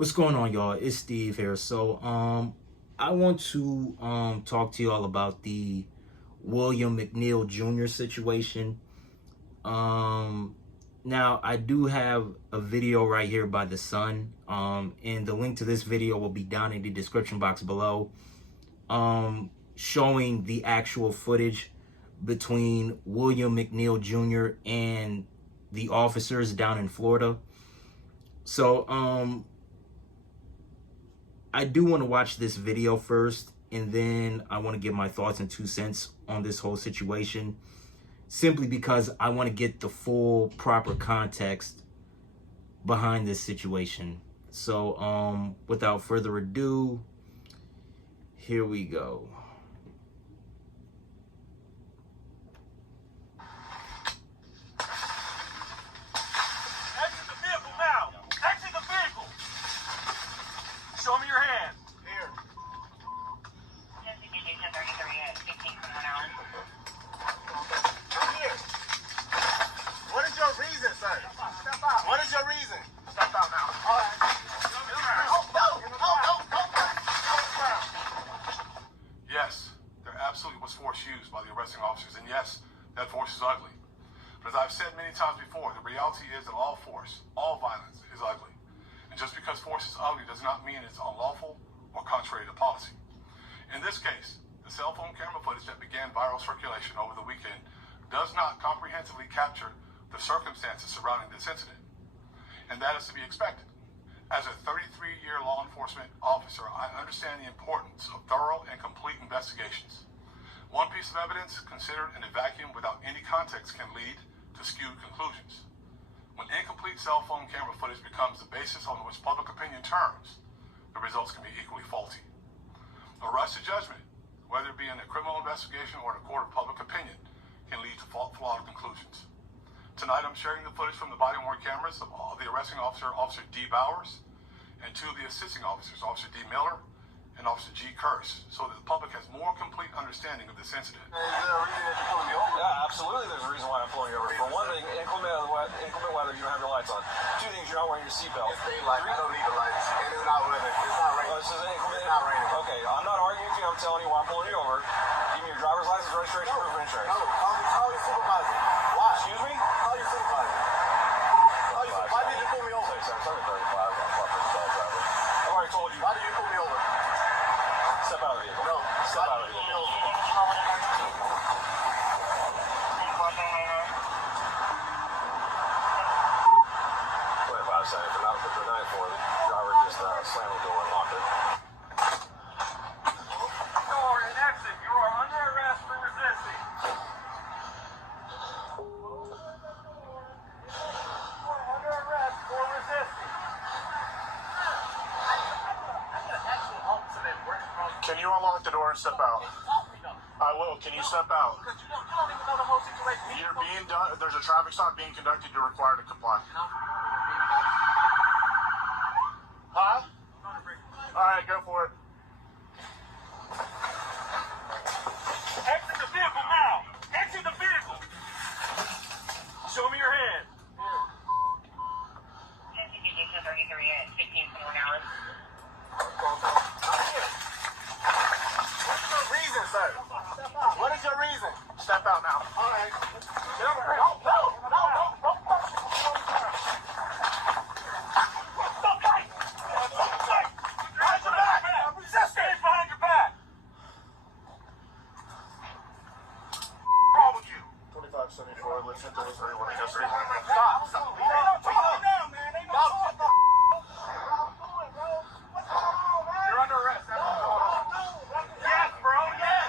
What's going on, y'all? It's Steve here. So, I want to talk to y'all about the William McNeil Jr. situation. Now I do have a video right here by the Sun. And the link to this video will be down in the description box below. Showing the actual footage between William McNeil Jr. and the officers down in Florida. So, I do want to watch this video first, and then I want to give my thoughts and 2 cents on this whole situation, simply because I want to get the full proper context behind this situation. So, without further ado, here we go. Exit the vehicle now! Exit the vehicle! Show me your hand. Here. Come here. What is your reason, sir? Step out. What is your reason? Step out now. All right. Yes, there absolutely was force used by the arresting officers, and yes, that force is ugly. But as I've said many times before, the reality is that all force, all violence is ugly. And just because force is ugly does not mean it's unlawful or contrary to policy. In this case, the cell phone camera footage that began viral circulation over the weekend does not comprehensively capture the circumstances surrounding this incident. And that is to be expected. As a 33-year law enforcement officer, I understand the importance of thorough and complete investigations. One piece of evidence considered in a vacuum without any context can lead to skewed conclusions. When incomplete cell phone camera footage becomes the basis on which public opinion turns, the results can be equally faulty. A rush to judgment, whether it be in a criminal investigation or in a court of public opinion, can lead to flawed conclusions. Tonight I'm sharing the footage from the body-worn cameras of the arresting officer, Officer D. Bowers, and two of the assisting officers, Officer D. Miller and Officer G. Curse, so that the public has more complete understanding of this incident. Is there a reason that you're pulling me over? Yeah, absolutely there's a reason why I'm pulling you over. For one thing, inclement weather, you don't have your lights on. Two things, you're not wearing your seatbelt. It's daylight, I don't need the lights. And it's not raining. It's not raining. This is inclement. It's not raining. Okay, I'm not arguing with you, I'm telling you why I'm pulling you over. Give me your driver's license, registration, proof of insurance. No, call your supervisor. Why? Excuse me? Call your supervisor. Why did you pull me over? Sorry, 35, I'm a driver. I've already told you. Why did you pull me over? Step out of the vehicle. No, Step out of the vehicle. 25 seconds. If not put the night for the driver just slammed the door and locked it. Door and exit. You are under arrest for resisting. Under arrest for resisting. Can you unlock the door and step out? I will. Can you step out? Because you don't even know the whole situation. You're being done. There's a traffic stop being conducted. You're required to comply. Huh? All right, go for it. Exit the vehicle now. Exit the vehicle. Show me your hand. What's your reason, sir? What is your reason? Step out now. All right. Get over here. No. Behind your back. Resist. Hands behind your back. What's wrong with you? 2574. Let's hit those three. Stop. You're under arrest. Yes, bro. Yes.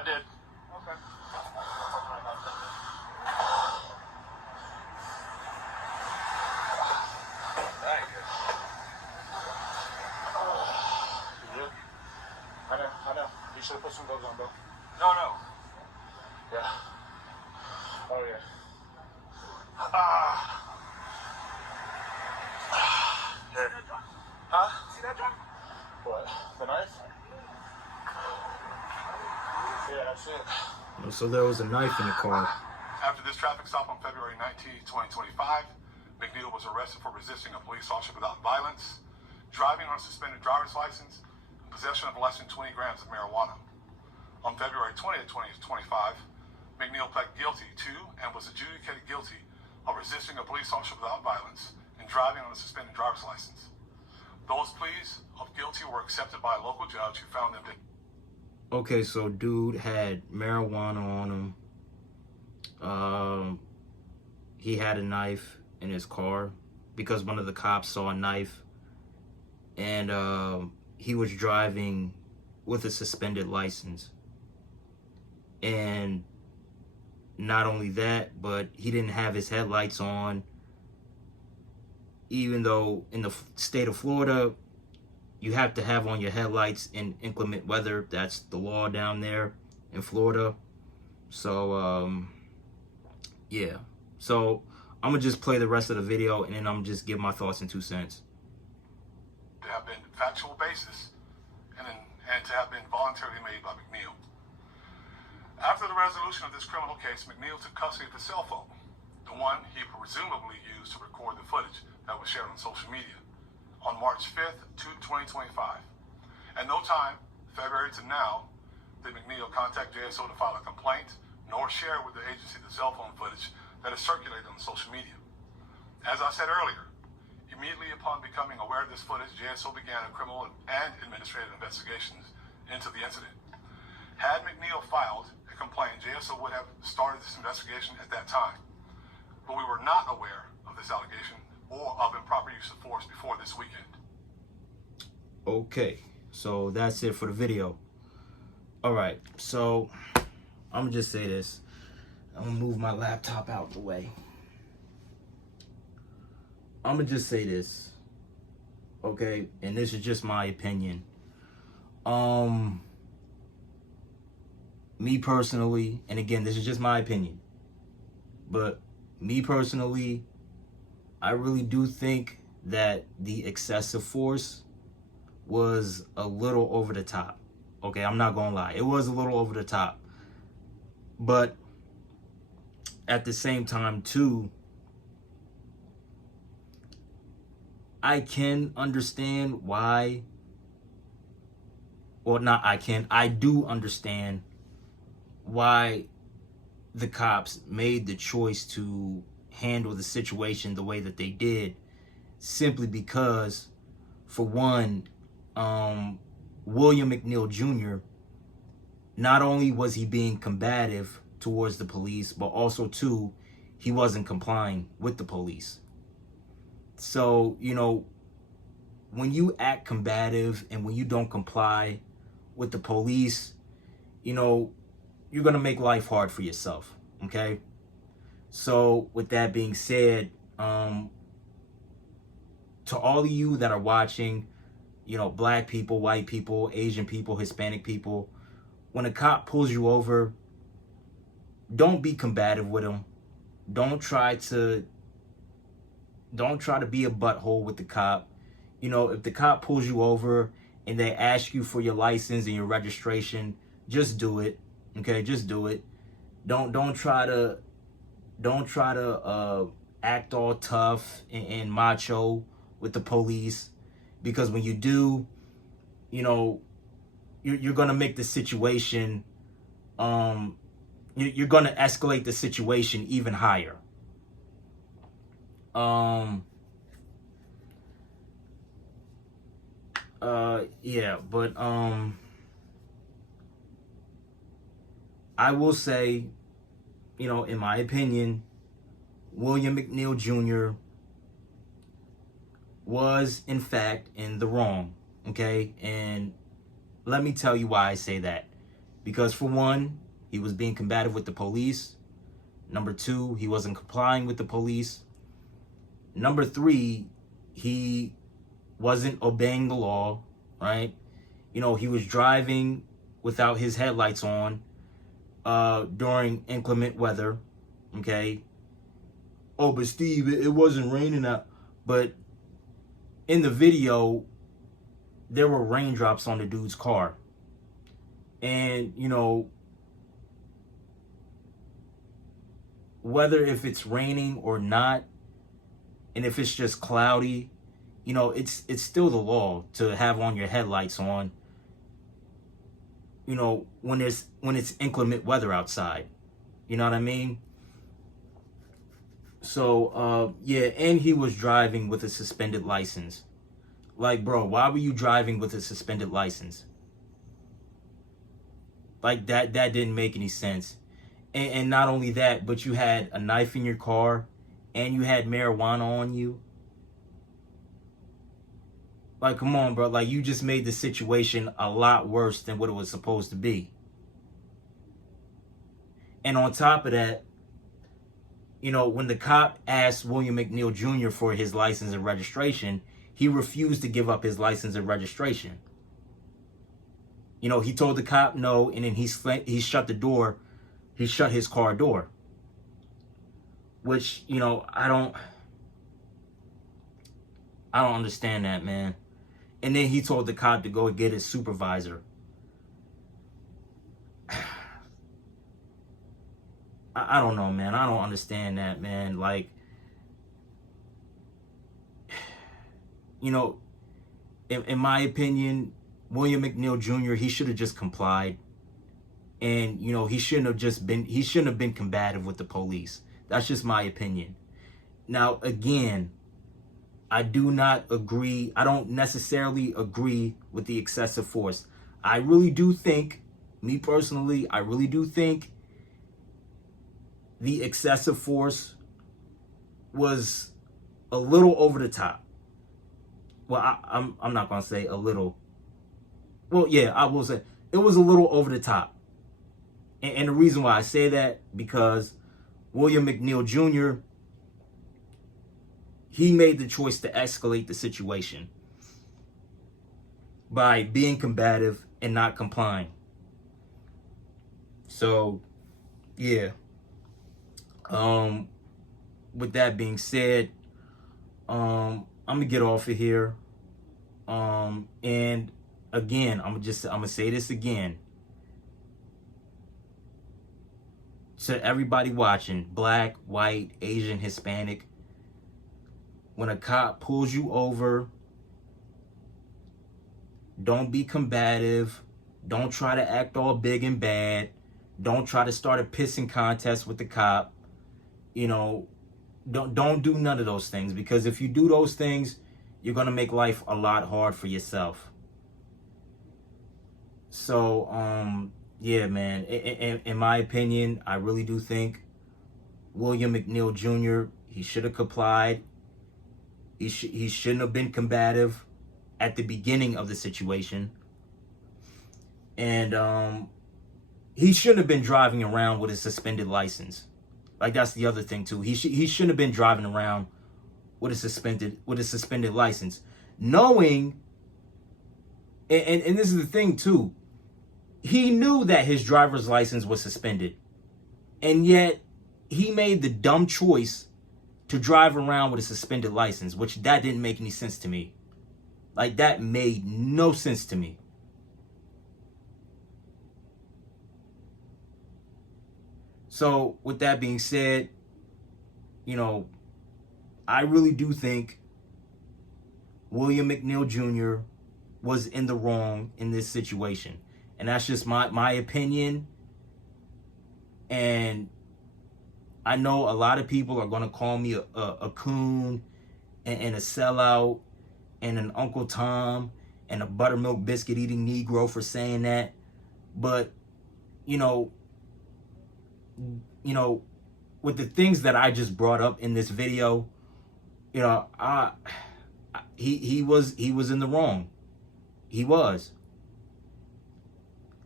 I did. Okay. Thank you. You did? I know. You should have put some gloves on, bro. No. Yeah. Oh, yeah. Here. Huh? See that drum? What? The knife? Yeah, I see it. So there was a knife in the car. After this traffic stop on February 19, 2025, McNeil was arrested for resisting a police officer without violence, driving on a suspended driver's license, and possession of less than 20 grams of marijuana. On February 20th, 2025, McNeil pled guilty to and was adjudicated guilty of resisting a police officer without violence and driving on a suspended driver's license. Those pleas of guilty were accepted by a local judge who found them guilty. Okay, so dude had marijuana on him. He had a knife in his car because one of the cops saw a knife, and he was driving with a suspended license. And not only that, but he didn't have his headlights on, even though in the state of Florida, you have to have on your headlights in inclement weather. That's the law down there in Florida. So, yeah. So, I'm going to just play the rest of the video, and then I'm just give my thoughts in 2 cents. There have been factual basis and to have been voluntarily made by McNeil. After the resolution of this criminal case, McNeil took custody of his cell phone, the one he presumably used to record the footage that was shared on social media, on March 5th, 2025. At no time, February to now, did McNeil contact JSO to file a complaint, nor share with the agency the cell phone footage that is circulated on social media. As I said earlier, immediately upon becoming aware of this footage, JSO began a criminal and administrative investigations into the incident. Had McNeil filed a complaint, JSO would have started this investigation at that time. But we were not aware of this allegation or of improper use of force before this weekend. Okay, so that's it for the video. All right, so I'm gonna just say this. I'm gonna move my laptop out the way. I'm gonna just say this, okay? And this is just my opinion. Me personally, and again, this is just my opinion, but me personally, I really do think that the excessive force was a little over the top. Okay, I'm not gonna lie. It was a little over the top. But at the same time, too, I can understand why, or not I do understand why the cops made the choice to handle the situation the way that they did, simply because, for one, William McNeil Jr., not only was he being combative towards the police, but also, too, he wasn't complying with the police. So, you know, when you act combative and when you don't comply with the police, you know, you're going to make life hard for yourself, okay? So, with that being said, to all of you that are watching, you know, black people, white people, Asian people, Hispanic people, when a cop pulls you over, don't be combative with him. Don't try to be a butthole with the cop. You know, if the cop pulls you over and they ask you for your license and your registration, just do it. Okay, just do it. Don't try to act all tough and macho with the police, because when you do, you know, you're gonna make the situation, you're gonna escalate the situation even higher. Yeah, but I will say, you know, in my opinion, William McNeil Jr. was, in fact, in the wrong, okay? And let me tell you why I say that. Because for one, he was being combative with the police. Number two, he wasn't complying with the police. Number three, he wasn't obeying the law, right? You know, he was driving without his headlights on during inclement weather, okay? Oh, but Steve, it wasn't raining out. But in the video, there were raindrops on the dude's car. And, you know, whether if it's raining or not, and if it's just cloudy, you know, it's still the law to have on your headlights on, you know, when it's inclement weather outside. You know what I mean? So, yeah, and he was driving with a suspended license. Like, bro, why were you driving with a suspended license? Like, that didn't make any sense. And not only that, but you had a knife in your car and you had marijuana on you. Like, come on, bro. Like, you just made the situation a lot worse than what it was supposed to be. And on top of that, you know, when the cop asked William McNeil Jr. for his license and registration, he refused to give up his license and registration. You know, he told the cop no, and then he shut the door. He shut his car door. Which, you know, I don't understand that, man. And then he told the cop to go get his supervisor. I don't know, man. I don't understand that, man. Like, you know, in my opinion, William McNeil Jr., he should have just complied. And, you know, he shouldn't have been combative with the police. That's just my opinion. Now, again, I do not agree. I don't necessarily agree with the excessive force. I really do think, me personally, I really do think the excessive force was a little over the top. Well, I'm not going to say a little. Well, yeah, I will say it was a little over the top. And the reason why I say that, because William McNeil Jr., he made the choice to escalate the situation by being combative and not complying. So, yeah. With that being said, I'm gonna get off of here. And again, I'm gonna say this again. To everybody watching, black, white, Asian, Hispanic, when a cop pulls you over, don't be combative. Don't try to act all big and bad. Don't try to start a pissing contest with the cop. You know, don't do none of those things, because if you do those things, you're gonna make life a lot hard for yourself. So, yeah, man, in my opinion, I really do think William McNeil Jr., he should have complied. He shouldn't have been combative at the beginning of the situation. And he shouldn't have been driving around with a suspended license. Like, that's the other thing too. He shouldn't have been driving around with a suspended license, knowing. And this is the thing too. He knew that his driver's license was suspended, and yet he made the dumb choice to drive around with a suspended license, which that didn't make any sense to me. Like, that made no sense to me. So, with that being said, you know, I really do think William McNeil Jr. was in the wrong in this situation. And that's just my opinion. And I know a lot of people are going to call me a coon and a sellout and an Uncle Tom and a buttermilk biscuit eating Negro for saying that. But, you know, with the things that I just brought up in this video, you know, he was in the wrong. He was.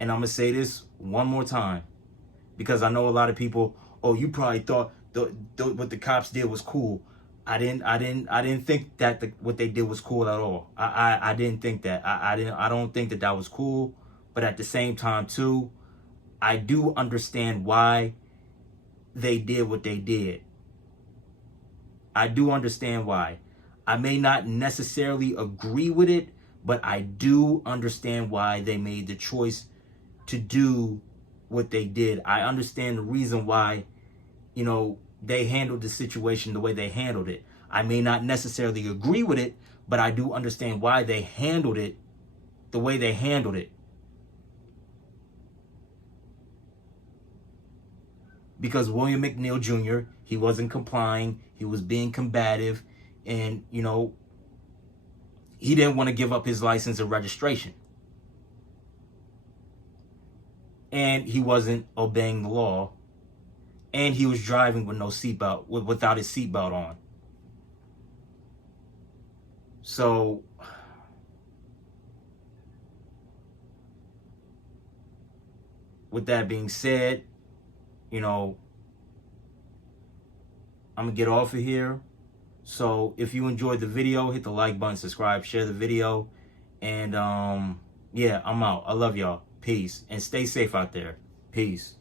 And I'm going to say this one more time, because I know a lot of people, oh, you probably thought what the cops did was cool. I didn't think that what they did was cool at all. I didn't think that. I don't think that was cool. But at the same time too, I do understand why they did what they did. I do understand why. I may not necessarily agree with it, but I do understand why they made the choice to do what they did. I understand the reason why, you know, they handled the situation the way they handled it. I may not necessarily agree with it, but I do understand why they handled it the way they handled it. Because William McNeil Jr., he wasn't complying, he was being combative, and, you know, he didn't want to give up his license and registration. And he wasn't obeying the law. And he was driving with no seatbelt, without his seatbelt on. So, with that being said, you know, I'm going to get off of here. So, if you enjoyed the video, hit the like button, subscribe, share the video. And, yeah, I'm out. I love y'all. Peace. And stay safe out there. Peace.